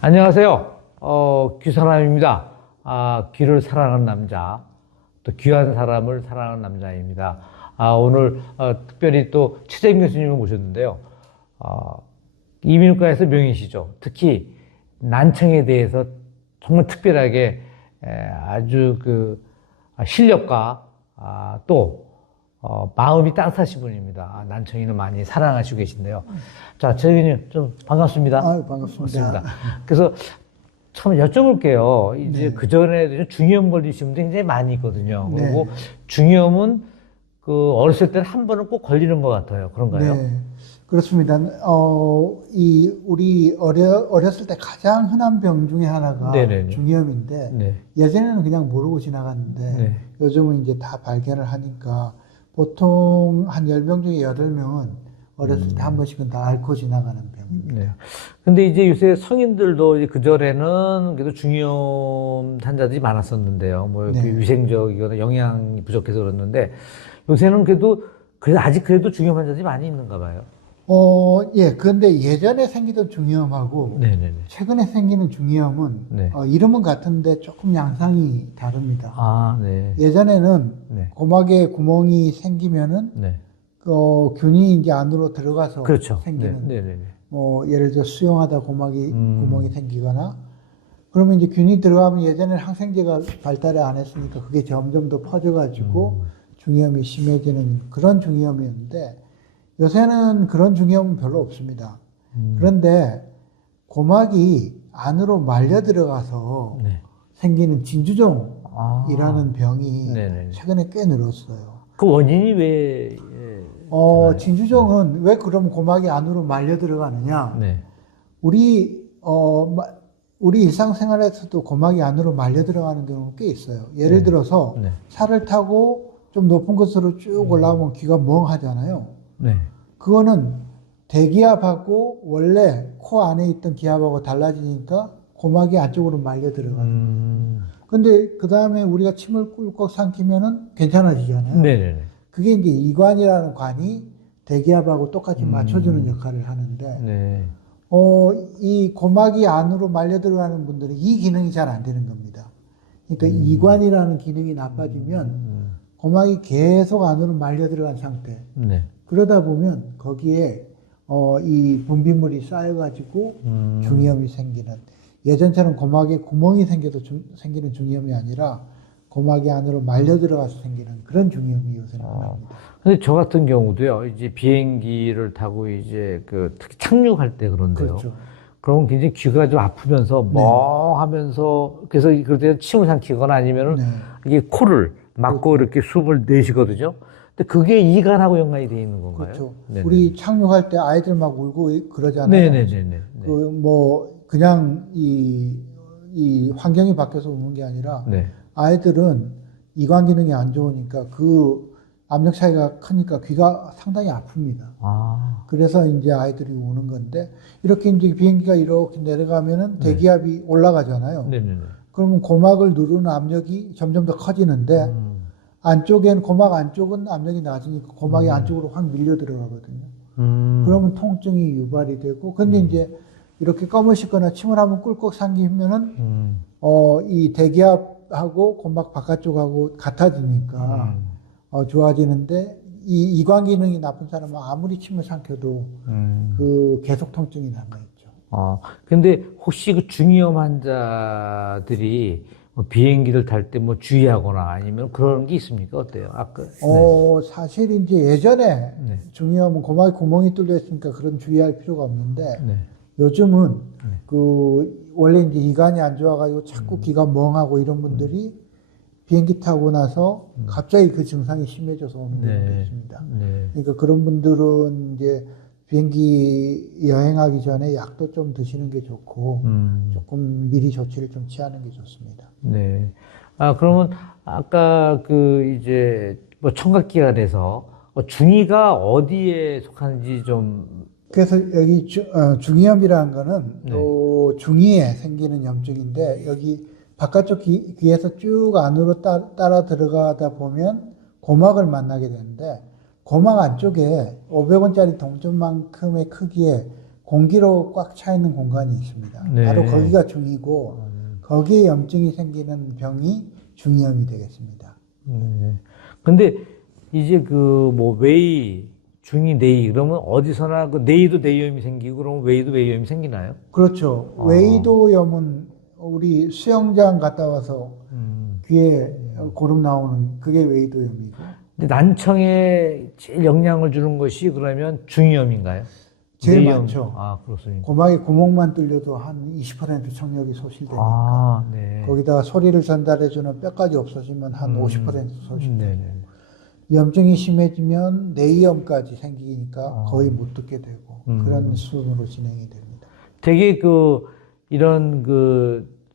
안녕하세요. 귀사람입니다. 귀를 사랑하는 남자, 또 귀한 사람을 사랑하는 남자입니다. 오늘 특별히 또 최재인 교수님을 모셨는데요. 이민후과에서 명의시죠. 특히 난청에 대해서 정말 특별하게 아주 실력과 또 마음이 따뜻하신 분입니다. 난청인을 많이 사랑하시고 계신데요. 자, 최재인님 좀 반갑습니다. 반갑습니다. 그래서 참 여쭤볼게요. 이제 네. 그전에 중이염 걸리신 분들이 굉장히 많이 있거든요. 네. 그리고 중이염은 어렸을 때는 한 번은 꼭 걸리는 것 같아요. 그런가요? 네, 그렇습니다. 우리 어렸을 때 가장 흔한 병 중에 하나가 네네네. 중이염인데, 네. 예전에는 그냥 모르고 지나갔는데, 네. 요즘은 이제 다 발견을 하니까, 보통 한 10명 중에 8명은 어렸을 때 한 번씩은 다 앓고 지나가는 병입니다. 네. 근데 이제 요새 성인들도 그전에는 그래도 중이염 환자들이 많았었는데요. 뭐 네. 위생적이거나 영양이 부족해서 그랬는데, 요새는 그래도 아직 그래도 중이염 환자들이 많이 있는가 봐요. 예, 그런데 예전에 생기던 중이염하고 네네네. 최근에 생기는 중이염은 네. 이름은 같은데 조금 양상이 다릅니다. 네. 예전에는 네. 고막에 구멍이 생기면은 네. 균이 이제 안으로 들어가서 그렇죠. 생기는 네네네. 뭐 예를 들어 수영하다 구멍이 생기거나 그러면 이제 균이 들어가면 예전에는 항생제가 발달을 안 했으니까 그게 점점 더 퍼져가지고 중이염이 심해지는 그런 중이염이었는데 요새는 그런 중이염은 별로 없습니다. 그런데 고막이 안으로 말려 들어가서 네. 생기는 진주종이라는 병이 네네네. 최근에 꽤 늘었어요. 그 원인이 왜? 진주종은 왜 그럼 고막이 안으로 말려 들어가느냐? 네. 우리 일상생활에서도 고막이 안으로 말려 들어가는 경우가 꽤 있어요. 예를 들어서 네. 차를 타고 좀 높은 곳으로 쭉 올라오면 귀가 멍하잖아요. 네. 그거는 대기압하고 원래 코 안에 있던 기압하고 달라지니까 고막이 안쪽으로 말려 들어가요. 근데 그 다음에 우리가 침을 꿀꺽 삼키면은 괜찮아지잖아요. 네네네. 그게 이제 이관이라는 관이 대기압하고 똑같이 맞춰주는 역할을 하는데, 네. 이 고막이 안으로 말려 들어가는 분들은 이 기능이 잘 안 되는 겁니다. 그러니까 이관이라는 기능이 나빠지면 고막이 계속 안으로 말려 들어간 상태. 네. 그러다 보면 거기에 이 분비물이 쌓여가지고 중이염이 생기는, 예전처럼 고막에 구멍이 생겨도 생기는 중이염이 아니라 고막이 안으로 말려 들어가서 생기는 그런 중이염이 요새는 흔합니다. 근데 저 같은 경우도요, 이제 비행기를 타고 이제 특히 착륙할 때 그런데요. 그렇죠. 그러면 굉장히 귀가 좀 아프면서 멍하면서 그래서 그럴 때 침을 삼키거나 아니면은 네. 이게 코를 막고 이렇게 숨을 내쉬거든요. 근데 그게 이간하고 연관이 되어 있는 건가요? 그렇죠. 네네. 우리 착륙할 때 아이들 막 울고 그러잖아요. 네네네네. 그냥 이 환경이 바뀌어서 우는 게 아니라 네. 아이들은 이관 기능이 안 좋으니까 그 압력 차이가 크니까 귀가 상당히 아픕니다. 그래서 이제 아이들이 우는 건데, 이렇게 이제 비행기가 이렇게 내려가면은 대기압이 올라가잖아요. 네네네. 그러면 고막을 누르는 압력이 점점 더 커지는데, 고막 안쪽은 압력이 낮으니까 고막이 안쪽으로 확 밀려 들어가거든요. 그러면 통증이 유발이 되고, 근데 이제 이렇게 검으시거나 침을 한번 꿀꺽 삼키면은, 이 대기압하고 고막 바깥쪽하고 같아지니까, 좋아지는데, 이 이관 기능이 나쁜 사람은 아무리 침을 삼켜도 계속 통증이 남아있죠. 근데 혹시 중이염 환자들이 비행기를 탈 때 주의하거나 아니면 그런 게 있습니까? 어때요? 사실 이제 예전에 네. 중이염은 고막에 구멍이 뚫려 있으니까 그런 주의할 필요가 없는데, 네. 요즘은 원래 이제 이관이 안 좋아가지고 자꾸 귀가 멍하고 이런 분들이 비행기 타고 나서 갑자기 그 증상이 심해져서 오는 경우도 있습니다. 네. 그러니까 그런 분들은 이제 비행기 여행하기 전에 약도 좀 드시는 게 좋고, 조금 미리 조치를 좀 취하는 게 좋습니다. 네. 그러면 아까 이제 청각기관에서 중이가 어디에 속하는지 좀. 그래서 여기 중이염이라는 거는 중이에 생기는 염증인데, 여기 바깥쪽 귀에서 쭉 안으로 따라 들어가다 보면 고막을 만나게 되는데, 고막 안쪽에 500원짜리 동전만큼의 크기의 공기로 꽉 차 있는 공간이 있습니다. 네. 바로 거기가 중이고 거기에 염증이 생기는 병이 중이염이 되겠습니다. 네. 근데 이제 그 뭐 웨이, 중이, 내이 그러면 어디서나 그 내이도 내염이 생기고 그러면 웨이도 웨이염이 생기나요? 그렇죠. 웨이도염은 우리 수영장 갔다 와서 귀에 고름 나오는 그게 웨이도염이고. 근데 난청에 제일 영향을 주는 것이 그러면 중이염인가요? 제일 내염. 많죠. 아, 그렇습니까? 고막에 구멍만 뚫려도 한 20% 청력이 소실되니까. 아, 네. 거기다가 소리를 전달해주는 뼈까지 없어지면 한 50% 소실되고. 네네. 염증이 심해지면 내이염까지 생기니까 거의 못 듣게 되고 그런 수준으로 진행이 됩니다. 되게 이런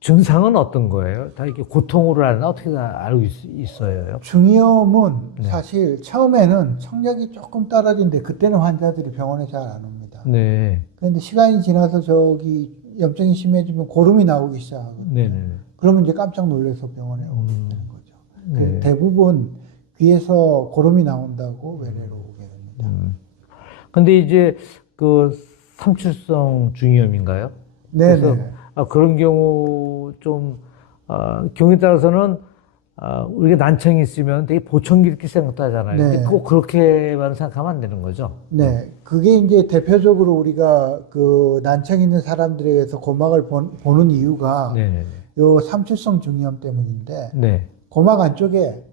증상은 어떤 거예요? 다 이렇게 고통으로 하나 어떻게 다 알고 있어요? 중이염은 네. 사실 처음에는 청력이 조금 떨어진데 그때는 환자들이 병원에 잘 안 옵니다. 네. 그런데 시간이 지나서 저기 염증이 심해지면 고름이 나오기 시작하거든요. 네네. 그러면 이제 깜짝 놀라서 병원에 오게 되는 거죠. 네. 대부분 귀에서 고름이 나온다고 외래로 오게 됩니다. 근데 이제 삼출성 중이염인가요? 네네. 그래서 그런 경우 경우에 따라서는 우리가 난청이 있으면 되게 보청기 이렇게 생각도 하잖아요. 네. 근데 꼭 그렇게만 생각하면 안 되는 거죠. 네, 그게 이제 대표적으로 우리가 그 난청 있는 사람들에게서 고막을 보는 이유가 네네네. 요 삼출성 중이염 때문인데 네. 고막 안쪽에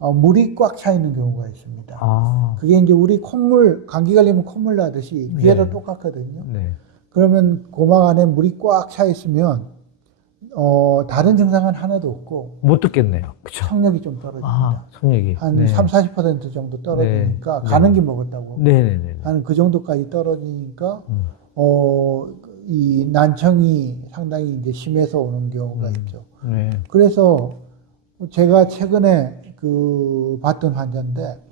물이 꽉 차 있는 경우가 있습니다. 아. 그게 이제 우리 콧물, 감기 걸리면 콧물 나듯이 귀에도 네. 똑같거든요. 네. 그러면 고막 안에 물이 꽉 차 있으면 다른 증상은 하나도 없고 못 듣겠네요. 그쵸? 청력이 좀 떨어집니다. 청력이. 한 네. 30-40% 정도 떨어지니까 네. 가는 기 먹었다고 네네네. 한 그 정도까지 떨어지니까 이 난청이 상당히 이제 심해서 오는 경우가 있죠. 네. 그래서 제가 최근에 봤던 환자인데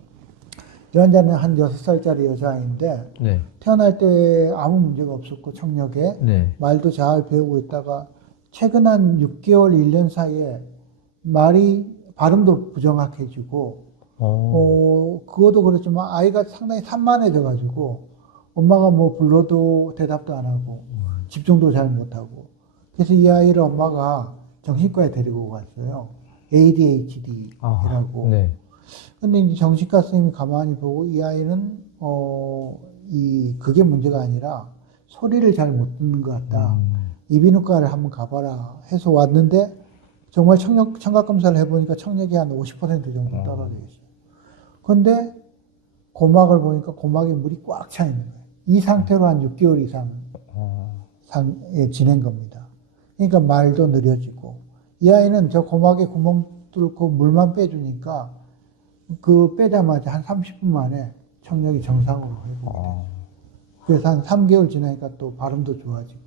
이 환자는 한 6살짜리 여자아이인데 네. 태어날 때 아무 문제가 없었고 청력에 네. 말도 잘 배우고 있다가 최근 한 6개월, 1년 사이에 발음도 부정확해지고 그것도 그렇지만 아이가 상당히 산만해져가지고 엄마가 뭐 불러도 대답도 안 하고 집중도 잘 못하고 그래서 이 아이를 엄마가 정신과에 데리고 갔어요. ADHD라고. 네. 근데 이제 정신과 선생님이 가만히 보고 이 아이는 그게 문제가 아니라 소리를 잘 못 듣는 것 같다. 이비인후과를 한번 가봐라 해서 왔는데 정말 청각 검사를 해보니까 청력이 한 50% 정도 떨어져 있어요. 근데 고막을 보니까 고막에 물이 꽉 차 있는 거예요. 이 상태로 한 6개월 이상 지낸 겁니다. 그러니까 말도 느려지고 이 아이는 저 고막에 구멍 뚫고 물만 빼주니까 빼자마자 한 30분 만에 청력이 정상으로 회복이 돼요. 그래서 한 3개월 지나니까 또 발음도 좋아지고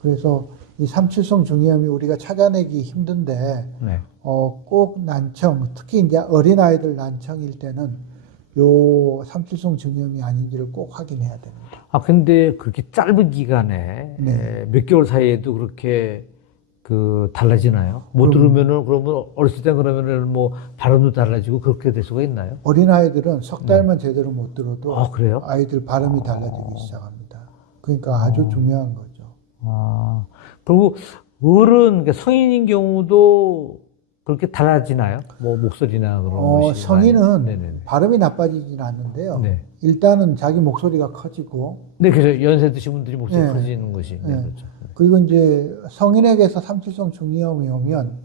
그래서 이 삼출성 중이염이 우리가 찾아내기 힘든데 네. 꼭 난청, 특히 이제 어린아이들 난청일 때는 요 삼출성 중이염이 아닌지를 꼭 확인해야 됩니다. 근데 그렇게 짧은 기간에 네. 몇 개월 사이에도 그렇게 달라지나요? 못 들으면은 그러면 어렸을 때 그러면은 뭐 발음도 달라지고 그렇게 될 수가 있나요? 어린아이들은 석 달만 제대로 못 들어도 그래요? 아이들 발음이 달라지기 시작합니다. 그러니까 아주 중요한 거죠. 그리고 그러니까 성인인 경우도 그렇게 달라지나요? 뭐 목소리나 그런 것이. 성인은 네네네. 발음이 나빠지진 않는데요. 네. 일단은 자기 목소리가 커지고 네, 그래서 연세 드신 분들이 목소리 네. 커지는 것이. 네, 네. 그렇죠. 그리고 이제 성인에게서 삼출성 중이염이 오면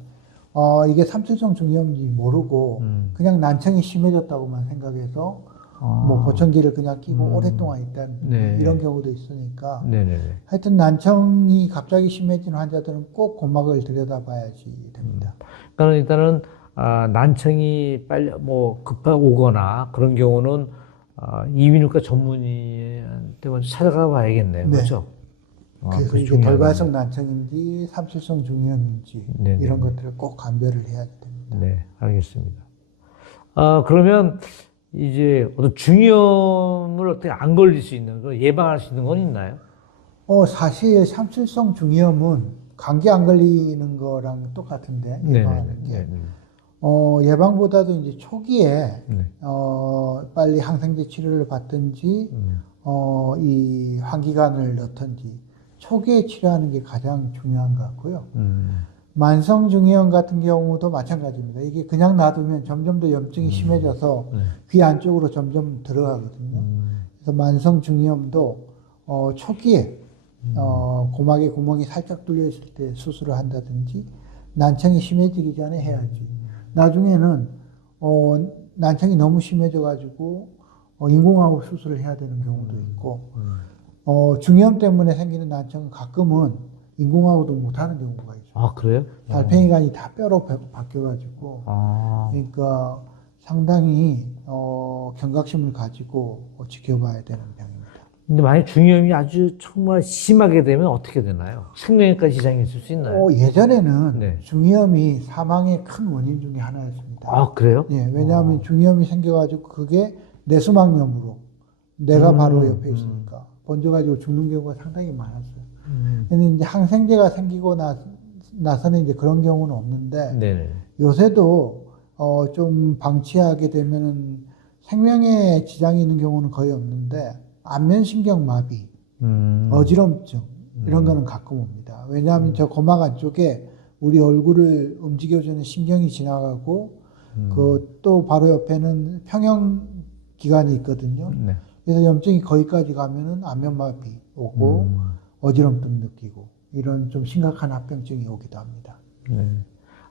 이게 삼출성 중이염인지 모르고 그냥 난청이 심해졌다고만 생각해서 뭐 보청기를 그냥 끼고 오랫동안 있다는 네. 이런 경우도 있으니까 네네네. 하여튼 난청이 갑자기 심해진 환자들은 꼭 고막을 들여다봐야지 됩니다. 그러니까 일단은 난청이 빨리 급하게 오거나 그런 경우는 이비인후과 전문의한테 먼저 찾아가 봐야겠네요. 네. 그렇죠? 그래서 그게 이게 중요하겠네요. 결발성 난청인지 삼출성 중이염인지 네네. 이런 것들을 꼭 감별을 해야 됩니다. 네, 알겠습니다. 그러면 이제 어떤 중이염을 어떻게 안 걸릴 수 있는, 예방할 수 있는 건 있나요? 사실 삼출성 중이염은 감기 안 걸리는 거랑 똑같은데 예방하는 게 예방보다도 이제 초기에 네. 빨리 항생제 치료를 받든지 이 환기관을 넣든지 초기에 치료하는 게 가장 중요한 것 같고요. 만성 중이염 같은 경우도 마찬가지입니다. 이게 그냥 놔두면 점점 더 염증이 심해져서 귀 안쪽으로 점점 들어가거든요. 그래서 만성 중이염도 초기에 고막에 구멍이 살짝 뚫려 있을 때 수술을 한다든지 난청이 심해지기 전에 해야지. 나중에는 난청이 너무 심해져가지고 인공호흡 수술을 해야 되는 경우도 있고 중이염 때문에 생기는 난청은 가끔은 인공호흡도 못하는 경우가 있죠. 아, 그래요? 달팽이관이 다 뼈로 바뀌어가지고 그러니까 상당히 경각심을 가지고 지켜봐야 되는 병입니다. 근데 만약 중이염이 아주 정말 심하게 되면 어떻게 되나요? 생명에까지 지장이 있을 수 있나요? 예전에는 네. 중이염이 사망의 큰 원인 중에 하나였습니다. 아, 그래요? 예, 왜냐하면 중이염이 생겨가지고 그게 내수막염으로 내가 바로 옆에 있으니까 번져가지고 죽는 경우가 상당히 많았어요. 근데 이제 항생제가 생기고 나서는 이제 그런 경우는 없는데 네네. 요새도 좀 방치하게 되면은 생명에 지장이 있는 경우는 거의 없는데 안면신경 마비, 어지럼증 이런 거는 가끔 옵니다. 왜냐하면 저 고막 안쪽에 우리 얼굴을 움직여주는 신경이 지나가고 그 또 바로 옆에는 평형기관이 있거든요. 네. 그래서 염증이 거기까지 가면은 안면마비 오고 어지럼증 느끼고 이런 좀 심각한 합병증이 오기도 합니다. 네.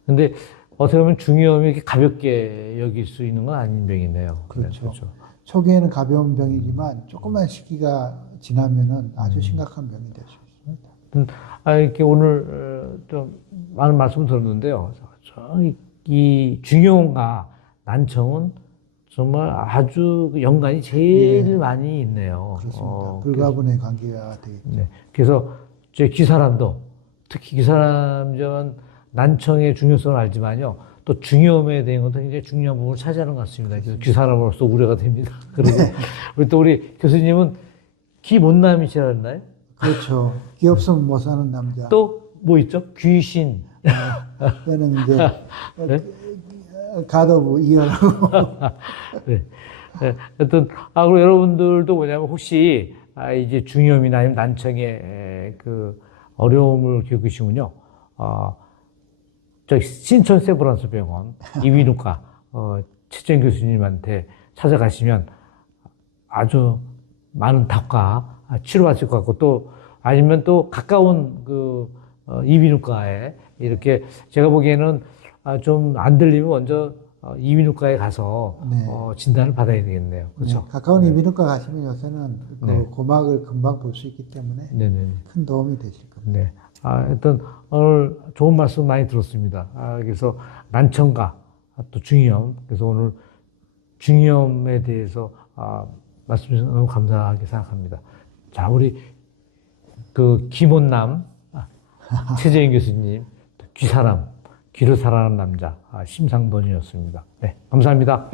근데 어떻게 보면 중이염이 이렇게 가볍게 여길 수 있는 건 아닌 병이네요. 그렇죠. 네, 초기에는 가벼운 병이지만 조금만 시기가 지나면은 아주 심각한 병이 될 수 있습니다. 이렇게 오늘 좀 많은 말씀 들었는데요. 이 중이염과 난청은 정말 아주 연관이 제일 많이 있네요. 그렇습니다. 불가분의 관계가 되겠죠. 네. 그래서 제 귀사람도 특히 귀사람은 난청의 중요성을 알지만요. 또 중이염에 대한 것도 굉장히 중요한 부분을 차지하는 것 같습니다. 그래서 귀사람으로서 우려가 됩니다. 그리고 우리 교수님은 귀 못남이시라나요? 그렇죠. 귀 없으면 못 사는 남자. 또 뭐 있죠? 귀신. 그거는 이제 네? 가도부 이어라고. 네. 네. 하여튼, 그리고 여러분들도 뭐냐면 혹시, 이제 중이염이나 아니면 난청의 그 어려움을 겪으시면요, 저기 신천 세브란스 병원 이비인후과, 최정 교수님한테 찾아가시면 아주 많은 답과 치료받을 것 같고 또 아니면 또 가까운 그 이비인후과에 이렇게 제가 보기에는 좀 안 들리면 먼저 이비인후과에 가서 네. 진단을 받아야 되겠네요. 그렇죠? 네, 가까운 이비인후과 가시면 요새는 그 네. 고막을 금방 볼 수 있기 때문에 네네. 큰 도움이 되실 겁니다. 네. 하여튼 오늘 좋은 말씀 많이 들었습니다. 그래서 난청과 또 중이염. 그래서 오늘 중이염에 대해서 말씀 주셔서 너무 감사하게 생각합니다. 자, 우리 그 김원남 최재인 교수님, 귀사람, 귀를 사랑하는 남자 심상돈이었습니다. 네, 감사합니다.